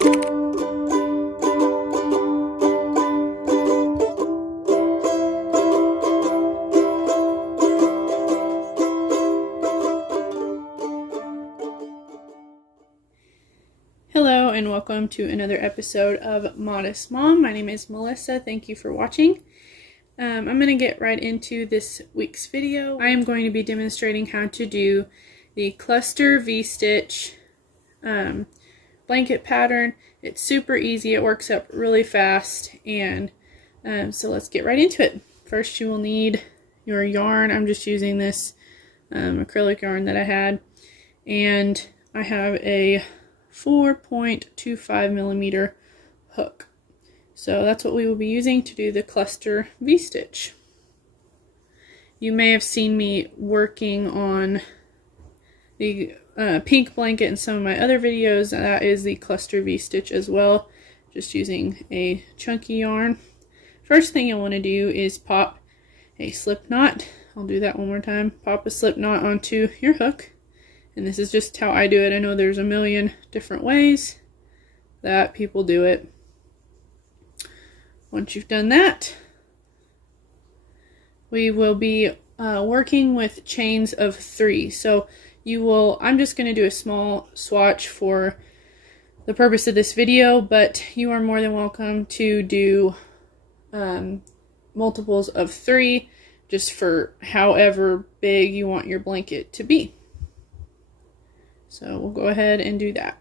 Hello and welcome to another episode of Modest Mom. My name is Melissa. Thank you for watching. I'm going to get right into this week's video. I am going to be demonstrating how to do the cluster V-stitch blanket pattern. It's super easy. It works up really fast, and so let's get right into it. First, you will need your yarn. I'm just using this acrylic yarn that I had, and I have a 4.25 millimeter hook. So that's what we will be using to do the cluster V-stitch. You may have seen me working on the pink blanket in some of my other videos. That is the cluster V-stitch as well, just using a chunky yarn. First thing you'll want to do is pop a slip knot. I'll do that one more time. Pop a slip knot onto your hook. And this is just how I do it. I know there's a million different ways that people do it. Once you've done that, we will be working with chains of 3. So I'm just going to do a small swatch for the purpose of this video, but you are more than welcome to do multiples of 3, just for however big you want your blanket to be. So we'll go ahead and do that.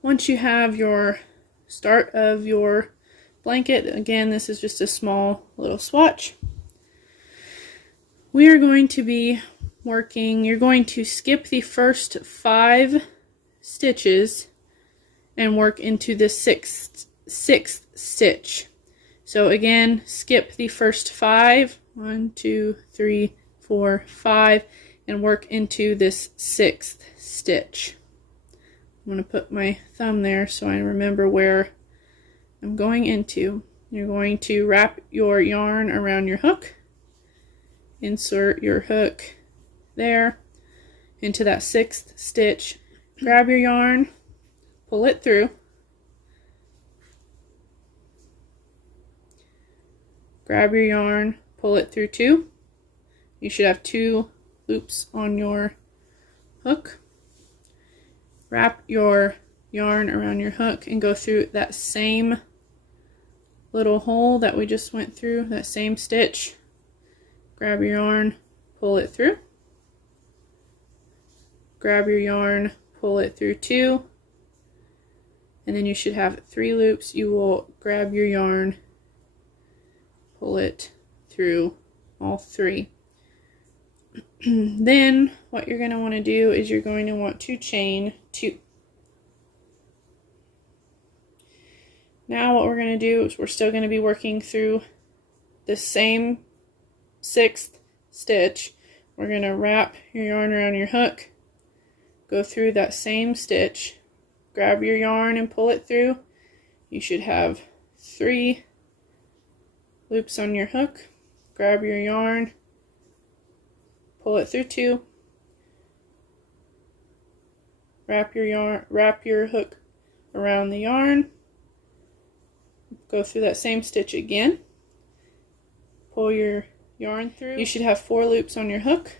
Once you have your start of your blanket, again, this is just a small little swatch. We are going to be working, you're going to skip the first 5 stitches and work into the sixth stitch. So again, skip the first 5, 1, 2, 3, 4, 5, and work into this 6th stitch. I'm going to put my thumb there so I remember where I'm going into. You're going to wrap your yarn around your hook. Insert your hook there into that 6th stitch. Grab your yarn, pull it through. Grab your yarn, pull it through 2. You should have 2 loops on your hook. Wrap your yarn around your hook and go through that same little hole that we just went through, that same stitch. Grab your yarn, pull it through. Grab your yarn, pull it through 2. And then you should have 3 loops. You will grab your yarn, pull it through all 3. Then what you're going to want to do is you're going to want to chain 2. Now what we're going to do is we're still going to be working through the same 6th stitch. We're going to wrap your yarn around your hook, go through that same stitch, grab your yarn and pull it through. You should have 3 loops on your hook. Grab your yarn, pull it through 2, wrap your hook around the yarn, go through that same stitch again, pull your yarn through. You should have 4 loops on your hook.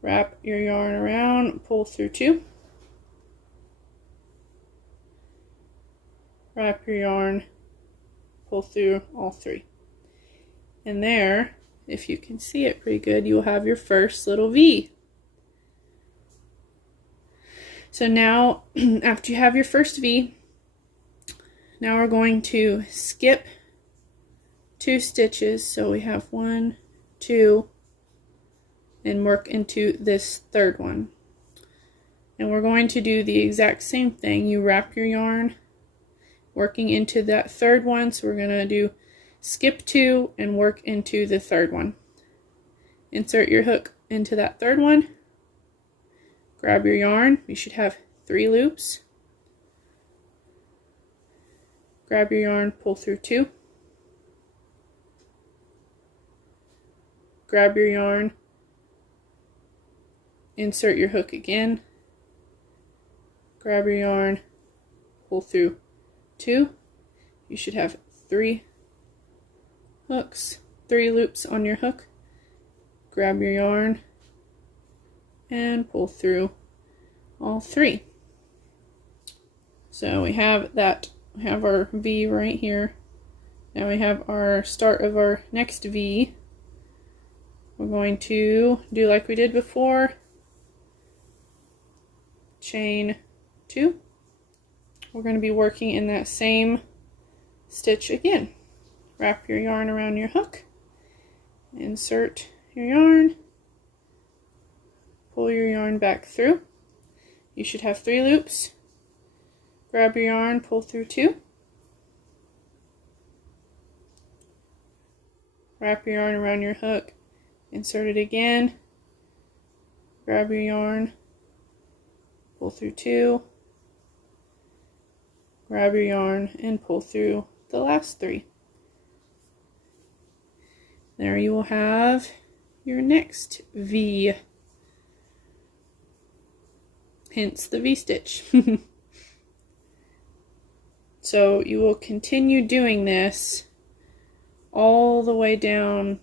Wrap your yarn around, pull through 2. Wrap your yarn, pull through all 3. And there, if you can see it pretty good, you'll have your first little V. So now, after you have your first V, now we're going to skip 2 stitches. So we have 1, 2, and work into this 3rd one. And we're going to do the exact same thing. You wrap your yarn, working into that 3rd one. So we're going to do skip 2 and work into the 3rd one. Insert your hook into that 3rd one. Grab your yarn. You should have 3 loops. Grab your yarn, pull through 2. Grab your yarn, insert your hook again. Grab your yarn, pull through 2. You should have 3 hooks, 3 loops on your hook. Grab your yarn and pull through all 3. So we have that, we have our V right here. Now we have our start of our next V. We're going to do like we did before. Chain 2. We're going to be working in that same stitch again. Wrap your yarn around your hook, insert your yarn, pull your yarn back through. You should have 3 loops. Grab your yarn, pull through 2. Wrap your yarn around your hook, insert it again, grab your yarn, pull through 2, grab your yarn and pull through the last 3. There you will have your next V, hence the V-stitch. So you will continue doing this all the way down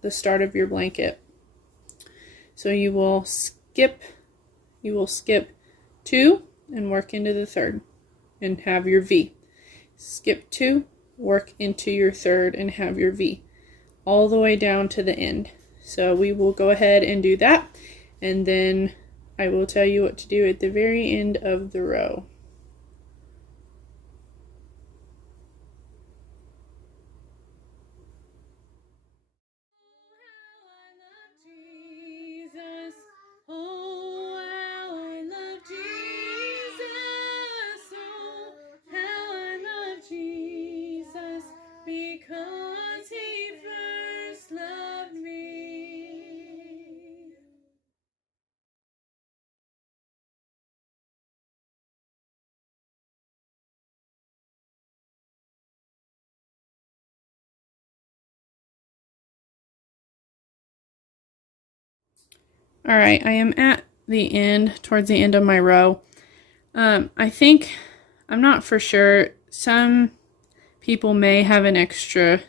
the start of your blanket. So you will skip 2 and work into the 3rd and have your V. Skip 2, work into your 3rd and have your V, all the way down to the end. So we will go ahead and do that, and then I will tell you what to do at the very end of the row. Because he first loved me. All right, I am at the end, towards the end of my row. I think, I'm not for sure, some people may have an extra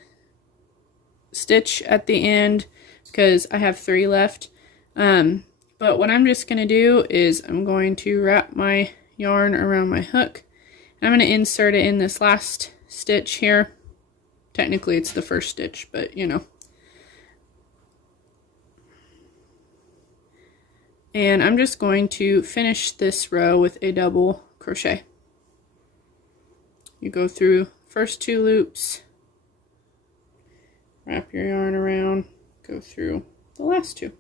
stitch at the end because I have 3 left. But what I'm just going to do is I'm going to wrap my yarn around my hook. And I'm going to insert it in this last stitch here. Technically it's the first stitch, but you know. And I'm just going to finish this row with a double crochet. You go through first 2 loops, wrap your yarn around, go through the last 2.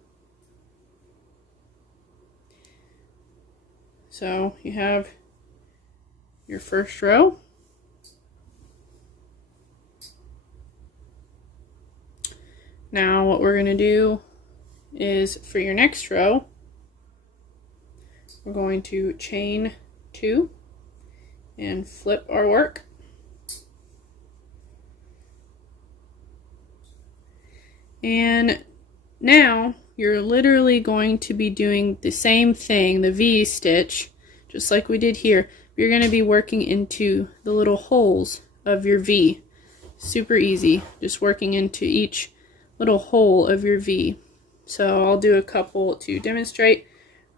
So you have your first row. Now what we're going to do is for your next row, we're going to chain 2 and flip our work. And now you're literally going to be doing the same thing, the V stitch, just like we did here. You're going to be working into the little holes of your V. Super easy, just working into each little hole of your V. So I'll do a couple to demonstrate.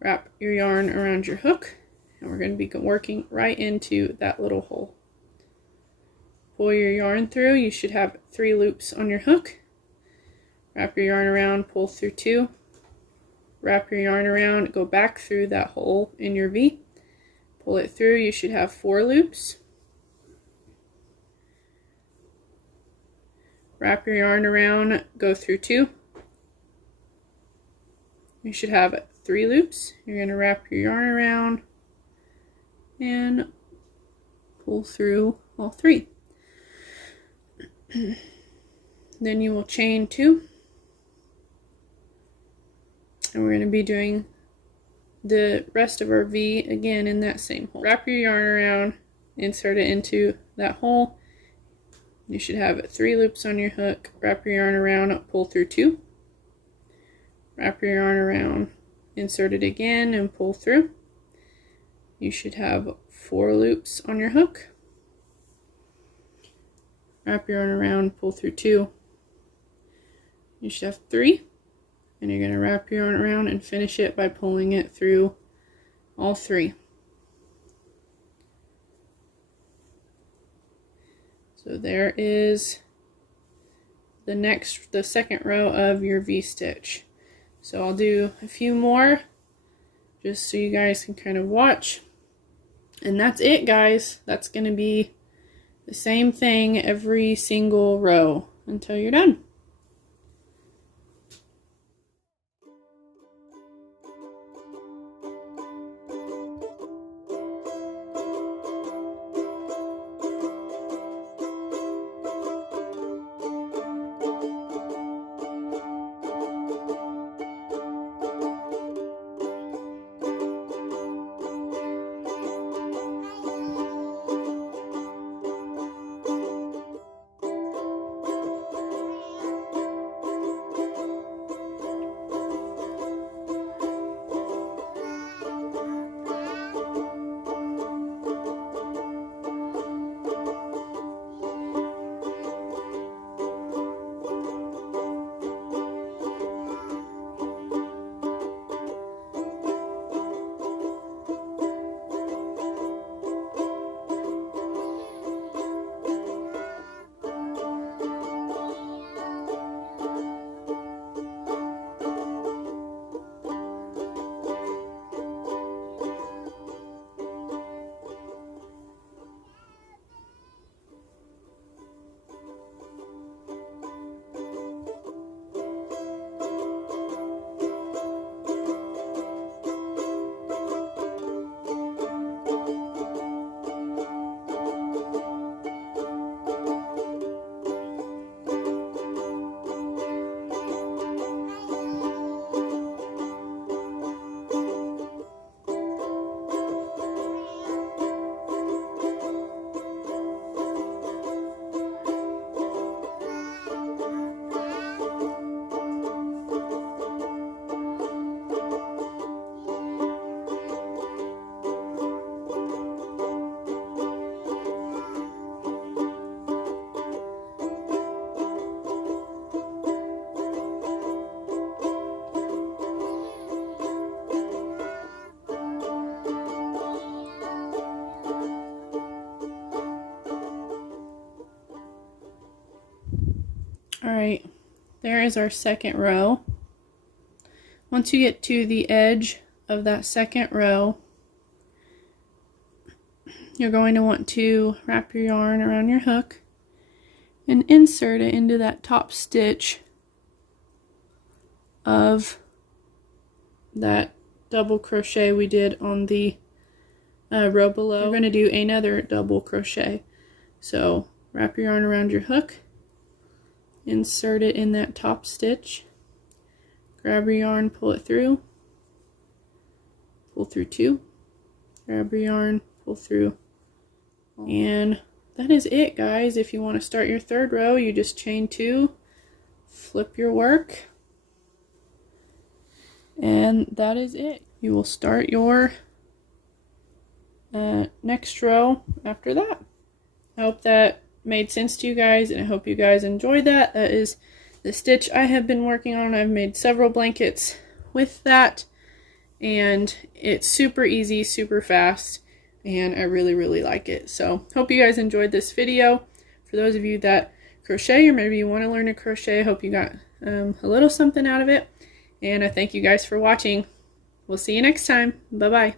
Wrap your yarn around your hook, and we're going to be working right into that little hole. Pull your yarn through. You should have 3 loops on your hook. Wrap your yarn around, pull through 2. Wrap your yarn around, go back through that hole in your V. Pull it through. You should have 4 loops. Wrap your yarn around, go through 2. You should have 3 loops. You're going to wrap your yarn around and pull through all 3. Then you will chain 2. And we're going to be doing the rest of our V again in that same hole. Wrap your yarn around, insert it into that hole. You should have 3 loops on your hook. Wrap your yarn around, pull through 2. Wrap your yarn around, insert it again and pull through. You should have 4 loops on your hook. Wrap your yarn around, pull through 2. You should have 3. And you're going to wrap your yarn around and finish it by pulling it through all 3. So there is the second row of your V-stitch. So I'll do a few more just so you guys can kind of watch. And that's it, guys. That's going to be the same thing every single row until you're done. Alright, there is our second row. Once you get to the edge of that second row, you're going to want to wrap your yarn around your hook and insert it into that top stitch of that double crochet we did on the row below. You're going to do another double crochet. So wrap your yarn around your hook, insert it in that top stitch, grab your yarn, pull it through, pull through 2, grab your yarn, pull through, and that is it, guys. If you want to start your third row, you just chain 2, flip your work, and that is it. You will start your next row after that. I hope that made sense to you guys, and I hope you guys enjoyed that. That is the stitch I have been working on. I've made several blankets with that, and it's super easy, super fast, and I really like it. So hope you guys enjoyed this video. For those of you that crochet, or maybe you want to learn to crochet, I hope you got a little something out of it, and I thank you guys for watching. We'll see you next time. Bye bye.